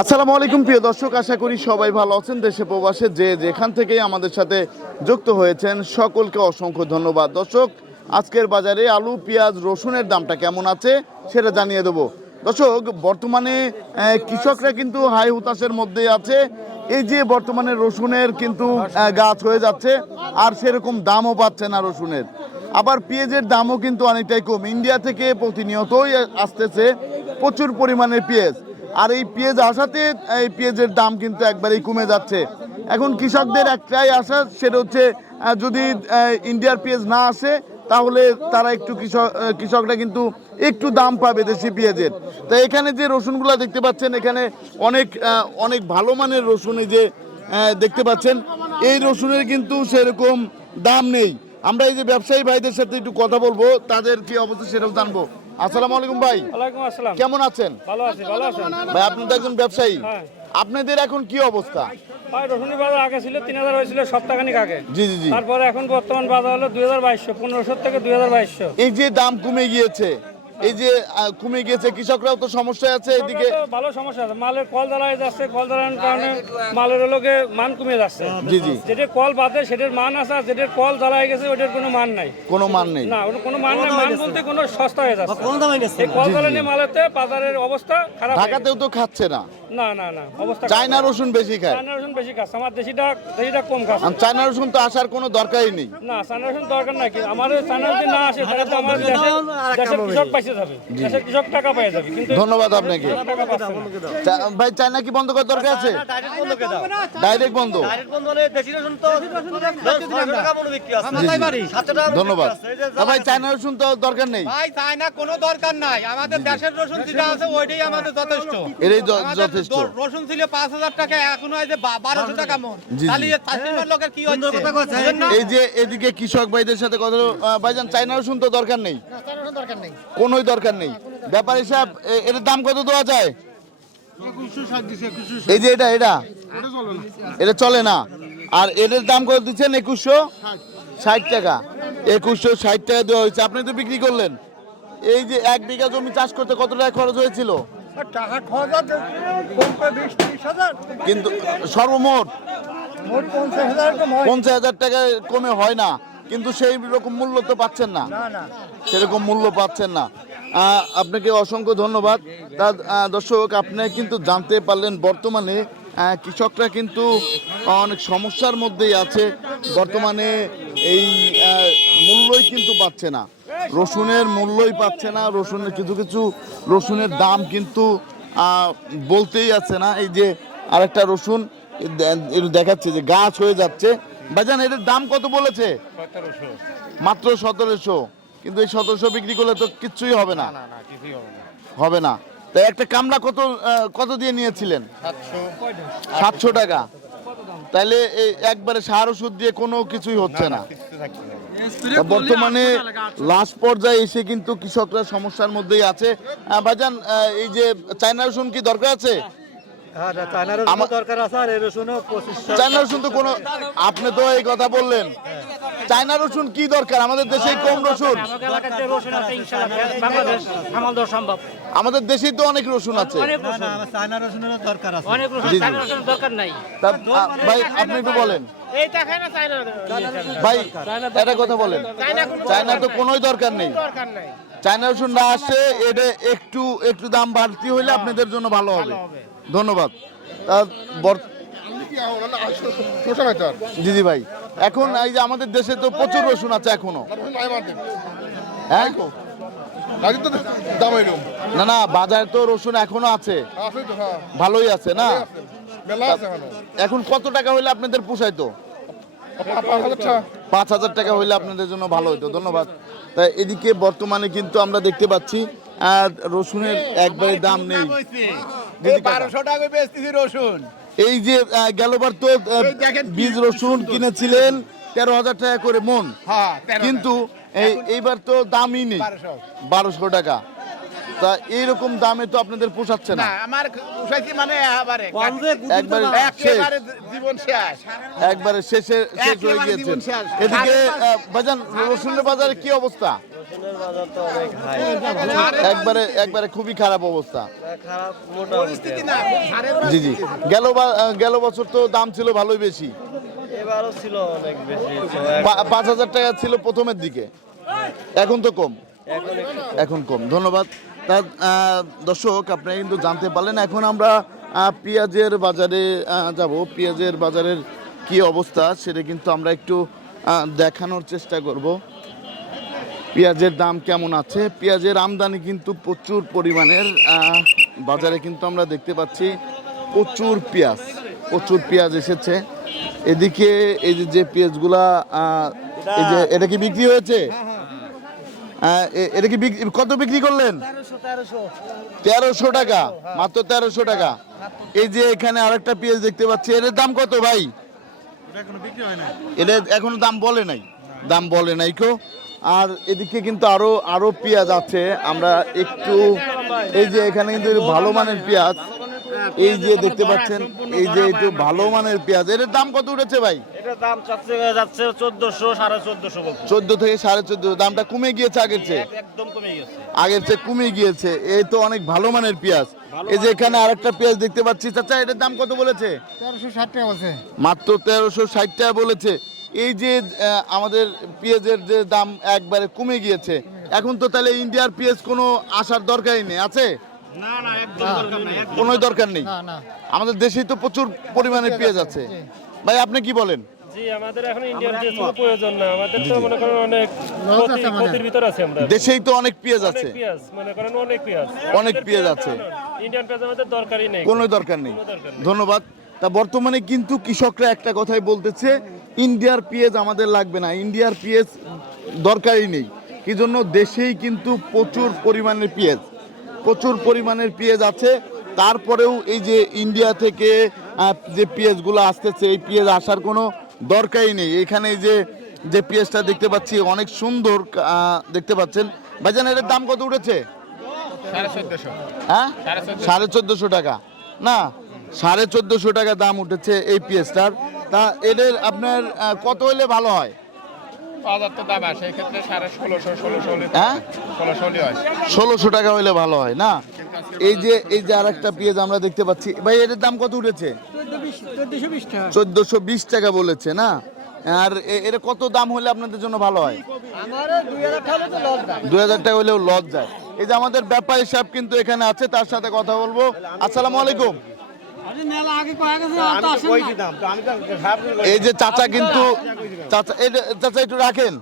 আসসালামু আলাইকুম, প্রিয় দর্শক, আশা করি সবাই ভালো আছেন দেশে প্রবাসে। যে যেখান থেকেই আমাদের সাথে যুক্ত হয়েছেন, সকলকে অসংখ্য ধন্যবাদ। দর্শক, আজকের বাজারে আলু, পেঁয়াজ, রসুনের দামটা কেমন আছে সেটা জানিয়ে দেবো। দর্শক, বর্তমানে কৃষকরা কিন্তু হাই হুতাশের মধ্যে আছে। এই যে বর্তমানে রসুনের কিন্তু গাছ হয়ে যাচ্ছে, আর সেরকম দামও পাচ্ছে না রসুনের। আবার পেঁয়াজের দামও কিন্তু অনেকটাই কম। ইন্ডিয়া থেকে প্রতিনিয়তই আসতেছে প্রচুর পরিমাণের পেঁয়াজ। আর এই পেঁয়াজ আসাতে এই পেঁয়াজের দাম কিন্তু একবারেই কমে যাচ্ছে। এখন কৃষকদের একটাই আশা, সেটা হচ্ছে যদি ইন্ডিয়ার পেঁয়াজ না আসে, তাহলে তারা একটু কৃষক কৃষকরা কিন্তু একটু দাম পাবে দেশি পেঁয়াজের। তো এখানে যে রসুনগুলো দেখতে পাচ্ছেন, এখানে অনেক অনেক ভালো মানের রসুন এই যে দেখতে পাচ্ছেন। এই রসুনের কিন্তু সেরকম দাম নেই। আমরা এই যে ব্যবসায়ী ভাইদের সাথে একটু কথা বলব, তাদের কি অবস্থা সেটাও জানব। আসসালামু আলাইকুম ভাই। ওয়ালাইকুম আসসালাম। কেমন আছেন? ভালো আছি ভালো আছেন? ভাই আপনি তো একজন ব্যবসায়ী। হ্যাঁ। আপনাদের এখন কি অবস্থা? ভাই রসুনি বাজার আগে ছিল তিন হাজার হয়েছিল সপ্তাহখানিক আগে। জি জি জি। তারপরে এখন বর্তমান বাজার হলো দুই হাজার বাইশশো পনেরোশো থেকে দুই হাজার বাইশশো। এই যে দাম কমে গিয়েছে এই যে কমে গিয়েছে কৃষকরাও তো সমস্যায় আছে এদিকে ভালো সমস্যা আছে। মালের কল দাঁড়ায় যাচ্ছে কল দাঁড়ানোর কারণে মালের লোকে মান কমে যাচ্ছে। জি জি। যেটা কল বাদে সেটার মান আছে আর যেটার কল দাঁড়ায় গেছে ওটার কোনো মান নাই। কোনো মান নেই। না ওটার কোনো মান নাই। মান বলতে কোনো সস্তা হয়ে যাচ্ছে এই কল দাঁড়ানি মালেতে বাজারের অবস্থা খারাপ ঢাকাতেও তো খাচ্ছে না। না না না অবস্থা চায়না রসুন বেশি খায়। চায়না রসুন বেশি খাচ্ছে। আমার দেশিটা দেশিটা কম খাচ্ছে। আর চায়না রসুন তো আসার কোনো দরকারই নেই। না চায়না রসুন দরকার নাই। কি আমাদের সানারেশন না আসে তাহলে তো আমাদের দেশের কৃষক পাইছে যাবে। কৃষক টাকা পেয়ে যাবে কিন্তু ধন্যবাদ আপনাকে। ভাই চায়না কি বন্ধ করার দরকার আছে? ডাইরেক্ট বন্ধ ধন্যবাদ। ভাই চায়না রসুন তো দরকার নেই। ভাই চাই না কোনো দরকার নাই। আমাদের দেশের রসুন যেটা আছে ওইটাই আমাদের যথেষ্ট। এটাই যথেষ্ট। রসুন ছিল পাঁচ হাজার টাকা এখন হয় যে বারোশো টাকা মন। লোকের কি হচ্ছে? এই যে এদিকে কৃষক ভাইদের সাথে কথা ভাইজান চায়না রসুন তো দরকার নেই। কোনোই দরকার নেই। ব্যাপার হিসাব এটার দাম কত দেওয়া যায়? এই যে এটা এটা? এটা চলে না। আর এটার দাম কত দিচ্ছেন একুশশো? ষাট। টাকা। একুশশো ষাট টাকা দেওয়া হয়েছে। আপনি তো বিক্রি করলেন। এই যে এক বিঘা জমি চাষ করতে কত টাকা খরচ হয়েছিল? কিন্তু সর্বমোট পঞ্চাশ হাজার টাকা কমে হয় না। কিন্তু সেই রকম মূল্য তো পাচ্ছেন না। সেরকম মূল্য পাচ্ছেন না। আপনাকে অসংখ্য ধন্যবাদ। তা দর্শক আপনি কিন্তু জানতে পারলেন বর্তমানে কৃষকরা কিন্তু অনেক সমস্যার মধ্যেই আছে। বর্তমানে এই মূল্যই কিন্তু পাচ্ছে না। রসুনের মূল্যই পাচ্ছে না রসুনের কিছু কিছু রসুনের দাম কিন্তু বলতেই আছে না। এই যে আরেকটা রসুন দেখাচ্ছে যে গাছ হয়ে যাচ্ছে। ভাইজান এটার দাম কত বলেছে? মাত্র সতেরোশো। কিন্তু এই সতেরোশো বিক্রি করলে তো কিচ্ছুই হবে না। হবে না। তাই একটা কামলা কত আহ, কত দিয়ে নিয়েছিলেন? সাতশো। টাকা। তাইলে এই একবারে সার ওষুধ দিয়ে কোনো কিছুই হচ্ছে না। তা বর্তমানে লাস্ট পর্যায়ে এসে কিন্তু কৃষকরা সমস্যার মধ্যেই আছে। আহ, ভাইজান আহ, এই যে চায়না রসুন কি দরকার আছে? চায়না রসুন তো কোনো আপনি তো এই কথা বললেন। চায়না রসুন কি দরকার? আমাদের দেশে কম রসুন। আমাদের এলাকাতে রসুন আছে ইনশাআল্লাহ বাংলাদেশ হামাল দেওয়া সম্ভব। আমাদের দেশেই তো অনেক রসুন আছে। চায়না রসুনের দরকার আছে। অনেক রসুন জি, জি। চায়না রসুনের দরকার নাই। তা আ, ভাই আপনি একটু বলেন। ভাই একটা কথা বলেন। চায়না তো কোনোই দরকার নেই। দরকার চায়না রসুন না আসে এটা একটু একটু দাম বাড়তি হইলে আপনাদের জন্য ভালো হবে। ধন্যবাদ। তা জি ভাই, এখন এই যে আমাদের দেশে তো প্রচুর রসুন আছে এখনও। হ্যাঁ? না না, বাজারে তো রসুন এখনও আছে। ভালোই আছে, না? এখন কত টাকা হইলে আপনাদের পোষাইতো? পাঁচ হাজার টাকা হইলে আপনাদের জন্য ভালো হতো ধন্যবাদ। তাই এদিকে বর্তমানে কিন্তু আমরা দেখতে পাচ্ছি আর রসুনের একবারে দাম নেই। দিদি বারোশো টাকা বেচতেছি রসুন। এই যে গেলবার তো বীজ রসুন কিনেছিলেন তেরো হাজার টাকা করে মন। হ্যাঁ কিন্তু এই এইবার তো দামই নেই। বারোশো। টাকা। তা এইরকম দামে তো আপনাদের পোষাচ্ছে না। না আমার উঠাইছি মানে এবারে। একবারে জীবন শেষ। একবারে শেষে শেষ হয়ে গিয়েছে। এদিকে বাজান রসুনের বাজারে কি অবস্থা? রসুনের বাজার তো অনেক হাই। একবারে একবারে খুবই খারাপ অবস্থা। খারাপ মোটামুটি। জি জি। গেল গেল বছর তো দাম ছিল ভালোই বেশি। এবারও ছিল অনেক বেশি পাঁচ হাজার টাকা ছিল প্রথমের দিকে। এখন তো কম। এখন কম। ধন্যবাদ। তা দর্শক আপনারা কিন্তু জানতে পারলেন এখন আমরা পেঁয়াজের বাজারে যাব। পেঁয়াজের বাজারের কি অবস্থা সেটা কিন্তু আমরা একটু দেখানোর চেষ্টা করব। পেঁয়াজের দাম কেমন আছে? পেঁয়াজের আমদানি কিন্তু প্রচুর পরিমাণের বাজারে কিন্তু আমরা দেখতে পাচ্ছি প্রচুর পেঁয়াজ প্রচুর পেঁয়াজ এসেছে। এদিকে এই যে যে পেঁয়াজগুলা এই যে এটা কি বিক্রি হয়েছে? এটা কি কত বিক্রি করলেন? তেরোশো টাকা মাত্র তেরোশো টাকা। এই যে এখানে আরেকটা পেঁয়াজ দেখতে পাচ্ছি এর দাম কত ভাই? এটা এখনও দাম বলে নাই। দাম বলে নাই কো। আর এদিকে কিন্তু আরও আরও পেঁয়াজ আছে। আমরা একটু এই যে এখানে কিন্তু ভালো মানের পেঁয়াজ। এই যে দেখতে পাচ্ছেন এই যে একটু ভালো মানের পেঁয়াজ। এর দাম কত উঠেছে ভাই? দাম চাচ্ছে যাচ্ছে থেকে সাড়ে চোদ্দ দামটা কমে গিয়েছে আগের চেয়ে? একদম কমে গেছে আগের চেয়ে কমে গিয়েছে। এই তো অনেক ভালো মানের পেঁয়াজ। এই যে এখানে আরেকটা পেঁয়াজ দেখতে পাচ্ছি। চাচা এটার দাম কত বলেছে? তেরোশো ষাট টাকা বলছে। মাত্র তেরোশো ষাট টাকা বলেছে। এই যে আমাদের পেঁয়াজের যে দাম একবারে কমে গিয়েছে এখন তো তাহলে ইন্ডিয়ার পেঁয়াজ কোনো আসার দরকারই নেই আছে? না না দরকার কোনো দরকার নেই? না না। আমাদের দেশেই তো প্রচুর পরিমাণে পেঁয়াজ আছে। ভাই আপনি কি বলেন? জি আমাদের এখন ইন্ডিয়ান পেঁয়াজ কোনো প্রয়োজন না আমাদের তো মনে করেন অনেক লস আছে ক্ষতি- আমাদের। ক্ষতির ভিতর আছে আমরা। দেশেই তো অনেক পেঁয়াজ আছে। মনে অনেক পেঁয়াজ। আছে। কোনো দরকার নেই। ধন্যবাদ। তা বর্তমানে কিন্তু কৃষকরা একটা কথাই বলতেছে ইন্ডিয়ার পেঁয়াজ আমাদের লাগবে না, ইন্ডিয়ার পেঁয়াজ দরকারই নেই। কি জন্য? দেশেই কিন্তু প্রচুর পরিমাণের পেঁয়াজ প্রচুর পরিমাণের পেঁয়াজ আছে। তারপরেও এই যে ইন্ডিয়া থেকে যে পেঁয়াজগুলো আসতেছে, এই পেঁয়াজ আসার কোনো দরকারই নেই। এখানে যে যে পেঁয়াজটা দেখতে পাচ্ছি, অনেক সুন্দর দেখতে পাচ্ছেন। ভাইজান এর দাম কত উঠেছে? হ্যাঁ? সাড়ে চোদ্দশো টাকা। না, সাড়ে চোদ্দশো টাকা দাম উঠেছে এই পিএসটার। তা এদের আপনার কত হলে ভালো হয়? ষোলোশো হ্যাঁ? ষোলোশো টাকা হলে ভালো হয় না? এই যে এই যে আরেকটা পেঁয়াজ আমরা দেখতে পাচ্ছি ভাই এটার দাম কত উঠেছে? চোদ্দশো বিশ টাকা বলেছে না? আর এর কত দাম হলে আপনাদের জন্য ভালো হয়? দুই হাজার টাকা হলেও লস যায় এই যে আমাদের ব্যাপারী সাহেব কিন্তু এখানে আছে তার সাথে কথা বলব। আসসালামু আলাইকুম। এই যে চাচা কিন্তু চাচা চাচা একটু রাখেন।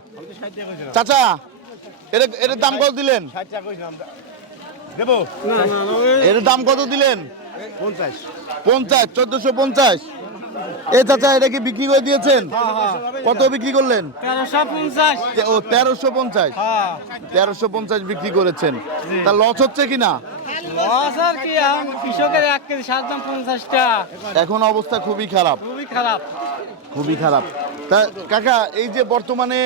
চাচা এর এর দাম কত দিলেন? এর দাম কত দিলেন? পঞ্চাশ। চোদ্দশো পঞ্চাশ। এ চাচা এটা কি বিক্রি করে দিয়েছেন? কত বিক্রি করলেন? ও তেরোশো পঞ্চাশ। তেরোশো পঞ্চাশ বিক্রি করেছেন। তা লস হচ্ছে কিনা? কৃষকের এক কেজি সাত দাম পঞ্চাশটা। এখন অবস্থা খুবই খারাপ। খুবই খারাপ। খুবই খারাপ। তা কাকা এই যে বর্তমানে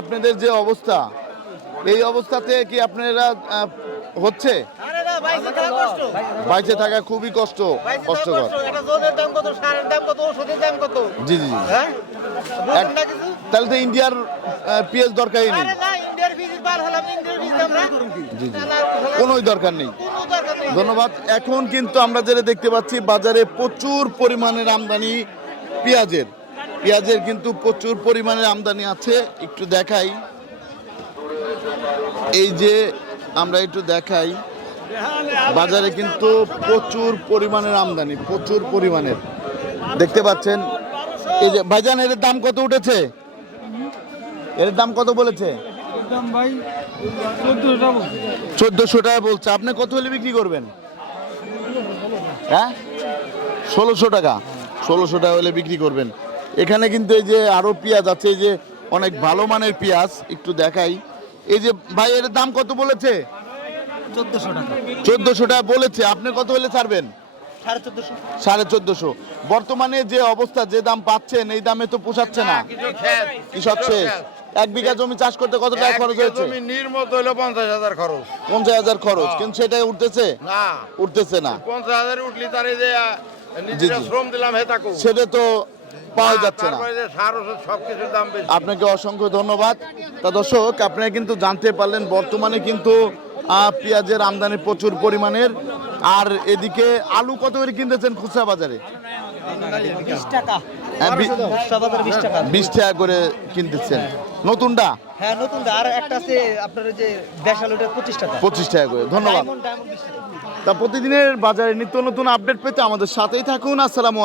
আপনাদের যে অবস্থা এই অবস্থাতে কি আপনারা হচ্ছে? বাইচে থাকা খুবই কষ্ট কষ্টকর। জি জি হ্যাঁ? তাহলে তো ইন্ডিয়ার পিএস দরকারই নেই। কোনোই দরকার নেই কোনো দরকার নেই। ধন্যবাদ। এখন কিন্তু আমরা যেটা দেখতে পাচ্ছি, বাজারে প্রচুর পরিমাণের আমদানি পেঁয়াজের। পেঁয়াজের কিন্তু প্রচুর পরিমাণের আমদানি আছে। একটু দেখাই। এই যে আমরা একটু দেখাই, বাজারে কিন্তু প্রচুর পরিমাণের আমদানি, প্রচুর পরিমাণের। দেখতে পাচ্ছেন, এই যে ভাইজান, এর দাম কত উঠেছে? এর দাম কত বলেছে? ভাই চোদ্দটা বলছে। চোদ্দশো টাকা বলছে। আপনি কত হলে বিক্রি করবেন? হ্যাঁ? ষোলোশো টাকা। ষোলোশো টাকা হলে বিক্রি করবেন। এখানে কিন্তু এই যে আরও পেঁয়াজ আছে এই যে অনেক ভালো মানের পেঁয়াজ একটু দেখাই। এই যে ভাই এর দাম কত বলেছে? চোদ্দশো টাকা। চোদ্দশো টাকা বলেছে। আপনি কত হলে ছাড়বেন? সাড়ে চোদ্দশো। সাড়ে চোদ্দশো। বর্তমানে যে অবস্থা যে দাম পাচ্ছেন এই দামে তো পোষাচ্ছে না। কৃষক শেষ এক বিঘা জমি চাষ করতে কত টাকা খরচ হয়েছে? নির্মত হইল পঞ্চাশ হাজার খরচ। পঞ্চাশ হাজার খরচ। কিন্তু সেটা উঠতেছে? না। উঠতেছে না। পঞ্চাশ হাজার উঠলি তার যে নিজেরা শ্রম দিলাম হে তাকু। সেটা তো পাওয়া যাচ্ছে না। তারপরে যে সার ওষুধ সব কিছুর দাম বেশি। আপনাকে অসংখ্য ধন্যবাদ। তা দর্শক আপনারা কিন্তু জানতে পারলেন বর্তমানে কিন্তু পেঁয়াজের আমদানি প্রচুর পরিমাণের। আর এদিকে আলু কত করে কিনতেছেন খুচরা বাজারে? হ্যাঁ, বাজার বিশ টাকা। বিশ টাকা করে কিনতেছেন। নতুনটা? হ্যাঁ নতুনটা। আর একটা আছে আপনার যে দেশাল ওটা পঁচিশ টাকা পঁচিশ টাকা করে ধন্যবাদ। তা প্রতিদিনের বাজারে নিত্য নতুন আপডেট পেতে আমাদের সাথেই থাকুন। আসসালামু